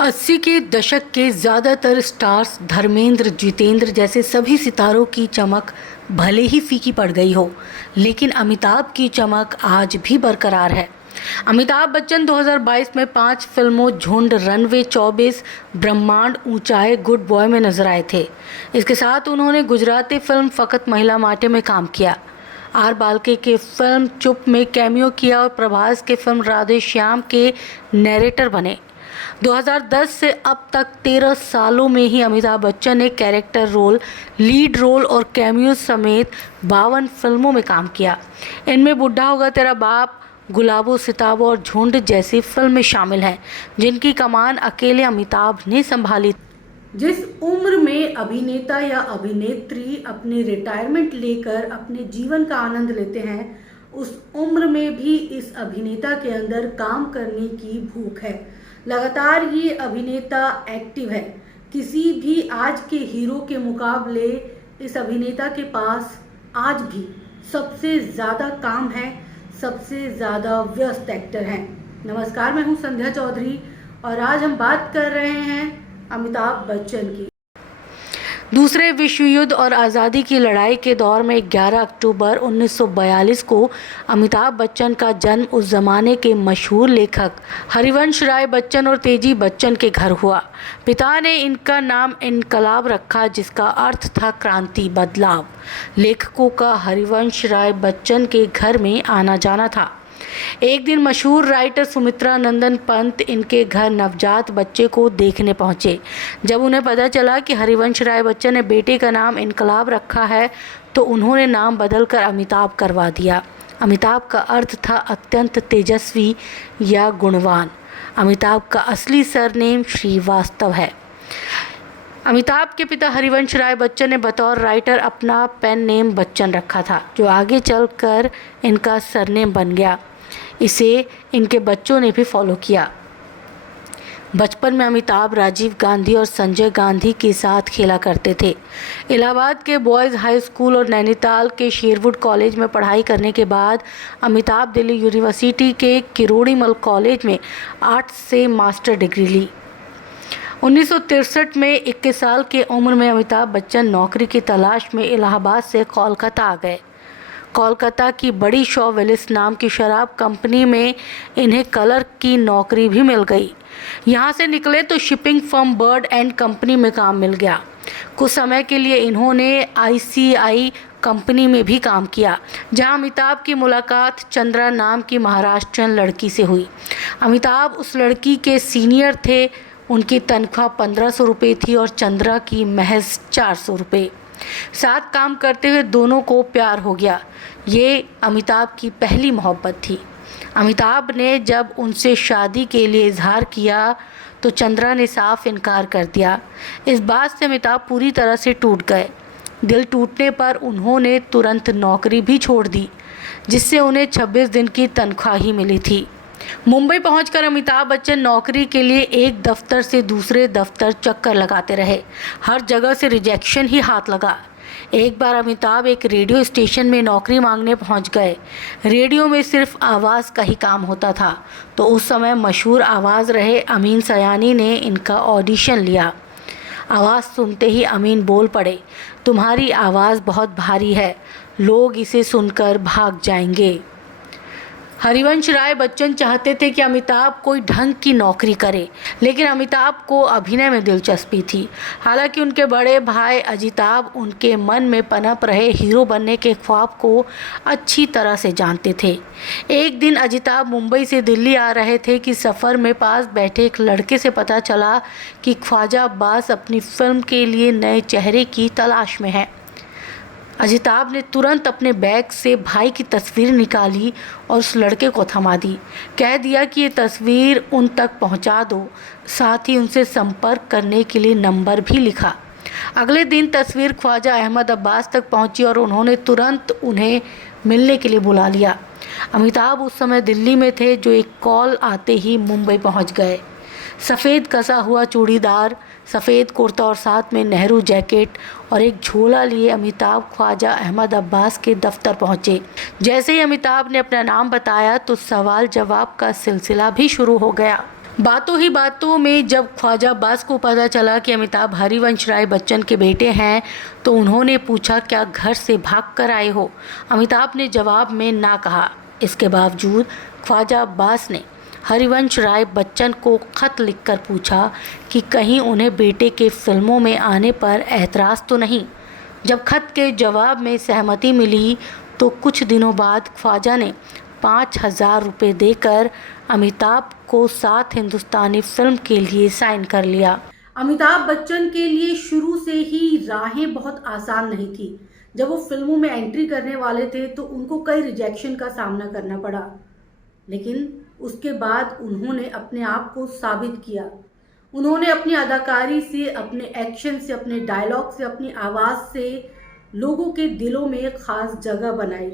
80 के दशक के ज़्यादातर स्टार्स धर्मेंद्र, जितेंद्र जैसे सभी सितारों की चमक भले ही फीकी पड़ गई हो, लेकिन अमिताभ की चमक आज भी बरकरार है। अमिताभ बच्चन 2022 में 5 फिल्मों झुंड, रनवे 24, ब्रह्मांड, ऊंचाई, गुड बॉय में नजर आए थे। इसके साथ उन्होंने गुजराती फिल्म फकत महिला माटे में काम किया, आर बाल्के के फिल्म चुप में कैमियो किया और प्रभास के फिल्म राधे श्याम के नैरेटर बने। 2010 से अब तक 13 सालों में ही अमिताभ बच्चन ने कैरेक्टर रोल, लीड रोल और कैमियो समेत 52 फिल्मों में काम किया। इनमें बुढ़ा होगा तेरा बाप, गुलाबो सिताबो और झुंड जैसी फिल्में शामिल हैं, जिनकी कमान अकेले अमिताभ ने संभाली। जिस उम्र में अभिनेता या अभिनेत्री अपने रिटायरमेंट लेकर अपने जीवन का आनंद लेते हैं, उस उम्र में भी इस अभिनेता के अंदर काम करने की भूख है। लगातार ये अभिनेता एक्टिव है। किसी भी आज के हीरो के मुकाबले इस अभिनेता के पास आज भी सबसे ज़्यादा काम है, सबसे ज़्यादा व्यस्त एक्टर हैं। नमस्कार, मैं हूं संध्या चौधरी और आज हम बात कर रहे हैं अमिताभ बच्चन की। दूसरे विश्व युद्ध और आज़ादी की लड़ाई के दौर में 11 अक्टूबर 1942 को अमिताभ बच्चन का जन्म उस ज़माने के मशहूर लेखक हरिवंश राय बच्चन और तेजी बच्चन के घर हुआ। पिता ने इनका नाम इनकलाब रखा, जिसका अर्थ था क्रांति, बदलाव। लेखकों का हरिवंश राय बच्चन के घर में आना जाना था। एक दिन मशहूर राइटर सुमित्रा नंदन पंत इनके घर नवजात बच्चे को देखने पहुंचे। जब उन्हें पता चला कि हरिवंश राय बच्चन ने बेटे का नाम इनकलाब रखा है, तो उन्होंने नाम बदलकर अमिताभ करवा दिया। अमिताभ का अर्थ था अत्यंत तेजस्वी या गुणवान। अमिताभ का असली सरनेम श्रीवास्तव है। अमिताभ के पिता हरिवंश राय बच्चन ने बतौर राइटर अपना पेन नेम बच्चन रखा था, जो आगे चलकर इनका सरनेम बन गया। इसे इनके बच्चों ने भी फॉलो किया। बचपन में अमिताभ राजीव गांधी और संजय गांधी के साथ खेला करते थे। इलाहाबाद के बॉयज़ हाई स्कूल और नैनीताल के शेरवुड कॉलेज में पढ़ाई करने के बाद अमिताभ दिल्ली यूनिवर्सिटी के किरोड़ीमल कॉलेज में आर्ट्स से मास्टर डिग्री ली। 1963 में 21 साल की उम्र में अमिताभ बच्चन नौकरी की तलाश में इलाहाबाद से कोलकाता आ गए। कोलकाता की बड़ी शॉ विलिस नाम की शराब कंपनी में इन्हें क्लर्क की नौकरी भी मिल गई। यहाँ से निकले तो shipping firm bird and company में काम मिल गया। कुछ समय के लिए इन्होंने ICI कंपनी में भी काम किया, जहाँ अमिताभ की मुलाकात चंद्रा नाम की महाराष्ट्रियन लड़की से हुई। अमिताभ उस लड़की के सीनियर थे। उनकी तनख्वाह 1500 रुपये थी और चंद्रा की महज 400 रुपये। साथ काम करते हुए दोनों को प्यार हो गया। ये अमिताभ की पहली मोहब्बत थी। अमिताभ ने जब उनसे शादी के लिए इजहार किया तो चंद्रा ने साफ इनकार कर दिया। इस बात से अमिताभ पूरी तरह से टूट गए। दिल टूटने पर उन्होंने तुरंत नौकरी भी छोड़ दी, जिससे उन्हें 26 दिन की तनख्वाह ही मिली थी। मुंबई पहुंचकर अमिताभ बच्चन नौकरी के लिए एक दफ्तर से दूसरे दफ्तर चक्कर लगाते रहे। हर जगह से रिजेक्शन ही हाथ लगा। एक बार अमिताभ एक रेडियो स्टेशन में नौकरी मांगने पहुंच गए। रेडियो में सिर्फ आवाज़ का ही काम होता था, तो उस समय मशहूर आवाज़ रहे अमीन सयानी ने इनका ऑडिशन लिया। आवाज़ सुनते ही अमीन बोल पड़े, तुम्हारी आवाज़ बहुत भारी है, लोग इसे सुनकर भाग जाएंगे। हरिवंश राय बच्चन चाहते थे कि अमिताभ कोई ढंग की नौकरी करे, लेकिन अमिताभ को अभिनय में दिलचस्पी थी। हालांकि उनके बड़े भाई अजिताभ उनके मन में पनप रहे हीरो बनने के ख्वाब को अच्छी तरह से जानते थे। एक दिन अजिताभ मुंबई से दिल्ली आ रहे थे कि सफ़र में पास बैठे एक लड़के से पता चला कि ख्वाजा अब्बास अपनी फिल्म के लिए नए चेहरे की तलाश में है। अजिताभ ने तुरंत अपने बैग से भाई की तस्वीर निकाली और उस लड़के को थमा दी। कह दिया कि ये तस्वीर उन तक पहुंचा दो। साथ ही उनसे संपर्क करने के लिए नंबर भी लिखा। अगले दिन तस्वीर ख्वाजा अहमद अब्बास तक पहुंची और उन्होंने तुरंत उन्हें मिलने के लिए बुला लिया। अमिताभ उस समय दिल्ली में थे, जो एक कॉल आते ही मुंबई पहुंच गए। सफ़ेद कसा हुआ चूड़ीदार, सफ़ेद कुर्ता और साथ में नेहरू जैकेट और एक झोला लिए अमिताभ ख्वाजा अहमद अब्बास के दफ्तर पहुंचे। जैसे ही अमिताभ ने अपना नाम बताया तो सवाल जवाब का सिलसिला भी शुरू हो गया। बातों ही बातों में जब ख्वाजा अब्बास को पता चला कि अमिताभ हरिवंश राय बच्चन के बेटे हैं तो उन्होंने पूछा, क्या घर से भाग कर आए हो? अमिताभ ने जवाब में ना कहा। इसके बावजूद ख्वाजा अब्बास ने हरिवंश राय बच्चन को खत लिखकर पूछा कि कहीं उन्हें बेटे के फिल्मों में आने पर एतराज़ तो नहीं। जब खत के जवाब में सहमति मिली तो कुछ दिनों बाद ख्वाजा ने 5,000 रुपये देकर अमिताभ को साथ हिंदुस्तानी फिल्म के लिए साइन कर लिया। अमिताभ बच्चन के लिए शुरू से ही राहें बहुत आसान नहीं थी। जब वो फिल्मों में एंट्री करने वाले थे तो उनको कई रिजेक्शन का सामना करना पड़ा, लेकिन उसके बाद उन्होंने अपने आप को साबित किया। उन्होंने अपनी अदाकारी से, अपने एक्शन से, अपने डायलॉग से, अपनी आवाज़ से लोगों के दिलों में एक खास जगह बनाई।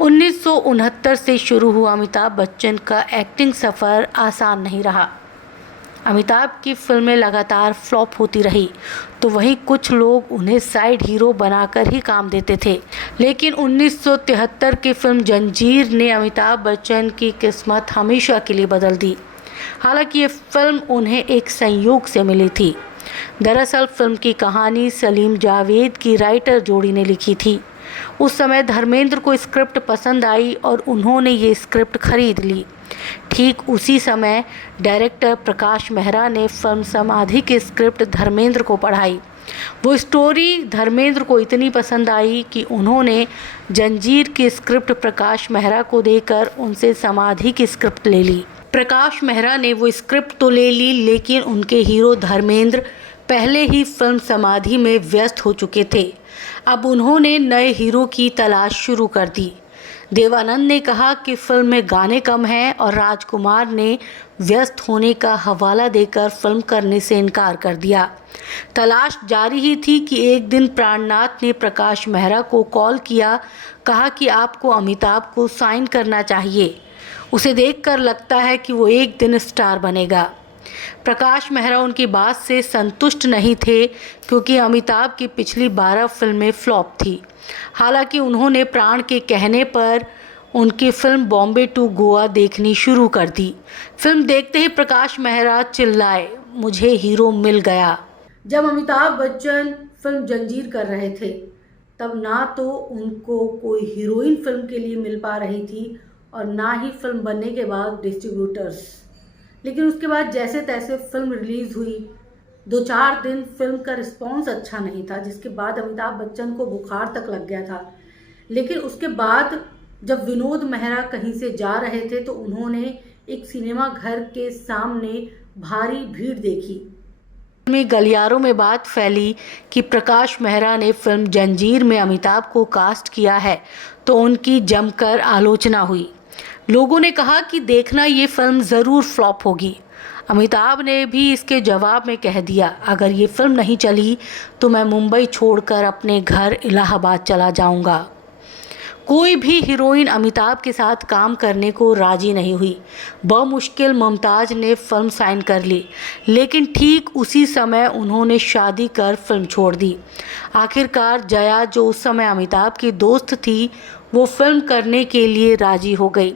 1969 से शुरू हुआ अमिताभ बच्चन का एक्टिंग सफ़र आसान नहीं रहा। अमिताभ की फिल्में लगातार फ्लॉप होती रही तो वहीं कुछ लोग उन्हें साइड हीरो बनाकर ही काम देते थे। लेकिन 1973 की फिल्म जंजीर ने अमिताभ बच्चन की किस्मत हमेशा के लिए बदल दी। हालांकि ये फिल्म उन्हें एक संयोग से मिली थी। दरअसल फिल्म की कहानी सलीम जावेद की राइटर जोड़ी ने लिखी थी। उस समय धर्मेंद्र को स्क्रिप्ट पसंद आई और उन्होंने ये स्क्रिप्ट खरीद ली। ठीक उसी समय डायरेक्टर प्रकाश मेहरा ने फिल्म समाधि की स्क्रिप्ट धर्मेंद्र को पढ़ाई। वो स्टोरी धर्मेंद्र को इतनी पसंद आई कि उन्होंने जंजीर की स्क्रिप्ट प्रकाश मेहरा को देकर उनसे समाधि की स्क्रिप्ट ले ली। प्रकाश मेहरा ने वो स्क्रिप्ट तो ले ली, लेकिन उनके हीरो धर्मेंद्र पहले ही फिल्म समाधि में व्यस्त हो चुके थे। अब उन्होंने नए हीरो की तलाश शुरू कर दी। देवानंद ने कहा कि फिल्म में गाने कम हैं और राजकुमार ने व्यस्त होने का हवाला देकर फिल्म करने से इनकार कर दिया। तलाश जारी ही थी कि एक दिन प्राणनाथ ने प्रकाश मेहरा को कॉल किया, कहा कि आपको अमिताभ को साइन करना चाहिए। उसे देखकर लगता है कि वो एक दिन स्टार बनेगा। प्रकाश मेहरा उनकी बात से संतुष्ट नहीं थे क्योंकि अमिताभ की पिछली 12 फिल्में फ्लॉप थी। हालांकि उन्होंने प्राण के कहने पर उनकी फिल्म बॉम्बे टू गोवा देखनी शुरू कर दी। फिल्म देखते ही प्रकाश मेहरा चिल्लाए, मुझे हीरो मिल गया। जब अमिताभ बच्चन फिल्म जंजीर कर रहे थे तब ना तो उनको कोई हीरोइन फिल्म के लिए मिल पा रही थी और ना ही फिल्म बनने के बाद डिस्ट्रीब्यूटर्स। लेकिन उसके बाद जैसे तैसे फिल्म रिलीज़ हुई। 2-4 दिन फिल्म का रिस्पांस अच्छा नहीं था, जिसके बाद अमिताभ बच्चन को बुखार तक लग गया था। लेकिन उसके बाद जब विनोद मेहरा कहीं से जा रहे थे तो उन्होंने एक सिनेमा घर के सामने भारी भीड़ देखी। में गलियारों में बात फैली कि प्रकाश मेहरा ने फिल्म जंजीर में अमिताभ को कास्ट किया है तो उनकी जमकर आलोचना हुई। लोगों ने कहा कि देखना ये फिल्म ज़रूर फ्लॉप होगी। अमिताभ ने भी इसके जवाब में कह दिया, अगर ये फिल्म नहीं चली तो मैं मुंबई छोड़कर अपने घर इलाहाबाद चला जाऊंगा। कोई भी हीरोइन अमिताभ के साथ काम करने को राजी नहीं हुई। बमुश्किल मुमताज़ ने फिल्म साइन कर ली, लेकिन ठीक उसी समय उन्होंने शादी कर फिल्म छोड़ दी। आखिरकार जया, जो उस समय अमिताभ की दोस्त थी, वो फिल्म करने के लिए राजी हो गई।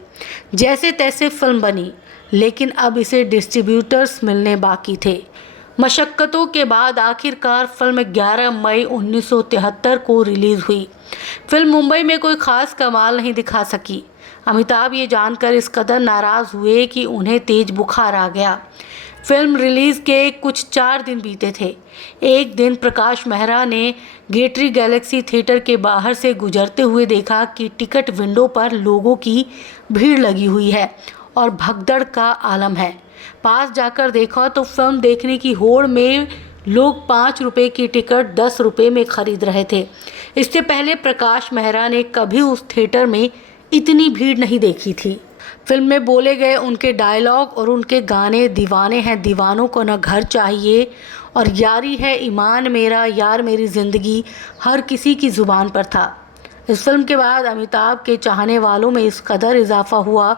जैसे तैसे फिल्म बनी, लेकिन अब इसे डिस्ट्रीब्यूटर्स मिलने बाकी थे। मशक्क़तों के बाद आखिरकार फिल्म 11 मई 1973 को रिलीज़ हुई। फिल्म मुंबई में कोई ख़ास कमाल नहीं दिखा सकी। अमिताभ ये जानकर इस कदर नाराज़ हुए कि उन्हें तेज़ बुखार आ गया। फिल्म रिलीज़ के कुछ 4 दिन बीते थे। एक दिन प्रकाश मेहरा ने गेटरी गैलेक्सी थिएटर के बाहर से गुजरते हुए देखा कि टिकट विंडो पर लोगों की भीड़ लगी हुई है और भगदड़ का आलम है। पास जाकर देखा तो फिल्म देखने की होड़ में लोग 5 रुपये की टिकट 10 रुपये में खरीद रहे थे। इससे पहले प्रकाश मेहरा ने कभी उस थिएटर में इतनी भीड़ नहीं देखी थी। फिल्म में बोले गए उनके डायलॉग और उनके गाने दीवाने हैं दीवानों को न घर चाहिए और यारी है ईमान मेरा यार मेरी ज़िंदगी हर किसी की ज़ुबान पर था। इस फिल्म के बाद अमिताभ के चाहने वालों में इस कदर इजाफा हुआ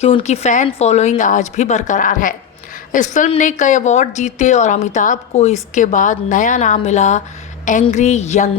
कि उनकी फ़ैन फॉलोइंग आज भी बरकरार है। इस फिल्म ने कई अवार्ड जीते और अमिताभ को इसके बाद नया नाम मिला, एंग्री यंग मैन।